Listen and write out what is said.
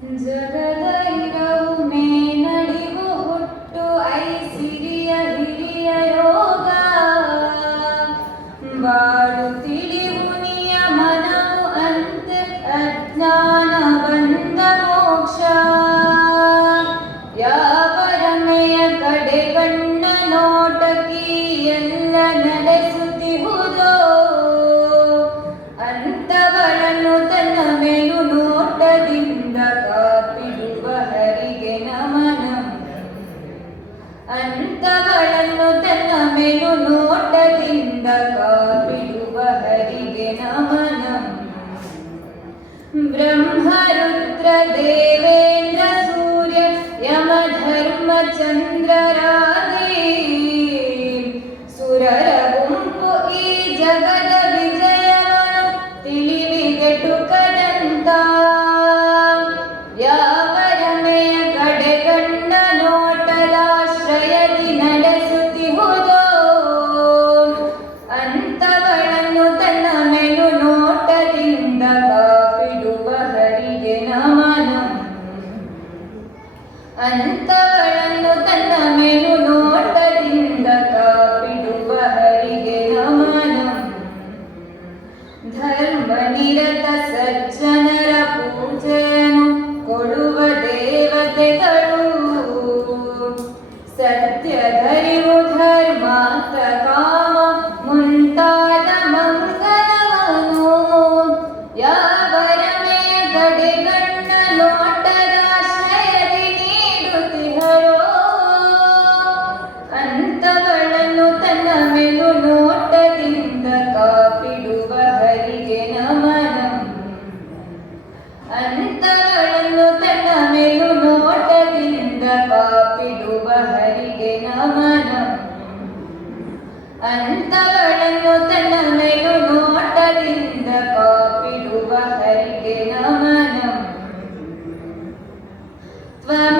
ಜಗದ ಇರವು ಮೇನಡಿವು ಹುಟ್ಟು ಐಸಿರಿಯ ಹಿರಿಯ ಯೋಗ ಬಾಳು ತಿಳಿವು ನಿಯಮನವು ಅಂತೆ ಅಜ್ಞಾನ ಬಂದ ಮೋಕ್ಷ ಯಾವರಮೆಯ ಕಡೆ ಕಣ್ಣ ನೋಟಕಿ ಎಲ್ಲ ನಡೆಸುತ್ತಿಹುದೋ ಅಂತವಳನ್ನು ತನ್ನ ಮೇಲು ನೋಟದಿಂದ ಕಾಪಿಡುವ ಹರಿಗೆ ನಮನಂ ಅಂತವಳನ್ನು ತನ್ನ ಮೇಲು ನೋಟದಿಂದ ಕಾಪಿಡುವ ಹರಿಗೆ ನಮನಂ ಬ್ರಹ್ಮ ರುದ್ರ ದೇವೇಂದ್ರ ಸೂರ್ಯ ಯಮ ಧರ್ಮ ಚಂದ್ರರಾಗಿ ಸುರರ ಗುಂಪು ಈ ಜಗದ ವಿಜಯವನ್ನು ತಿಳಿವಿಗೆಟುಕದಂತ ಯಾವರಮೆಯ ಕಡೆ ಗಂಡ ನೋಟದಾಶ್ರಯದಿ ನಡೆಸುತ್ತಿಹುದೋ ಅಂತವಳನ್ನು ತನ್ನ ಮೇಲು ನೋಟದಿಂದ ಕಾಪಿಡುವ ಹರಿಗೆ ನಮನಂ ಅಂತವಳನ್ನು ತನ್ನ ಮೇಲು ನೋಟದಿಂದ ಕಾಪಿಡುವ ಹರಿಗೆ ನಮನಂ ಧರ್ಮ ನಿರತ ಸಜ್ಜನರ ಪೂಜೆಯನ್ನು ಕೊಡುವ ದೇವತೆಗಳು ಸತ್ಯಧರಿವು ಧರ್ಮಾರ್ಥ ಕಾಮ ಮುಂತಾದ ಮಂಗಲವನು ಯಾವರಮೆಯ ಕಡೆ ಗಣ್ಣ ನೋಟದಾಶ್ರಯದಿ ನೀಡುತ್ತಿಹರೋ ಅಂತವಳನ್ನು ತನ್ನ ಮೇಲು ನೋಟದಿಂದ ಕಾಪಿಡುವ ಹರಿಗೆ ನಮನಂ ಅಂತವಳನ್ನು ತನ್ನ ಮೇಲು ನೋಟದಿಂದ ಕಾಪಿಡುವ ಹರಿಗೆ ನಮನಂ ಅಂತವಳನ್ನು ತನ್ನ ಮೇಲು ನೋಟದಿಂದ ಕಾಪಿಡುವ ಹರಿಗೆ ನಮನಂ ತ್ವಂ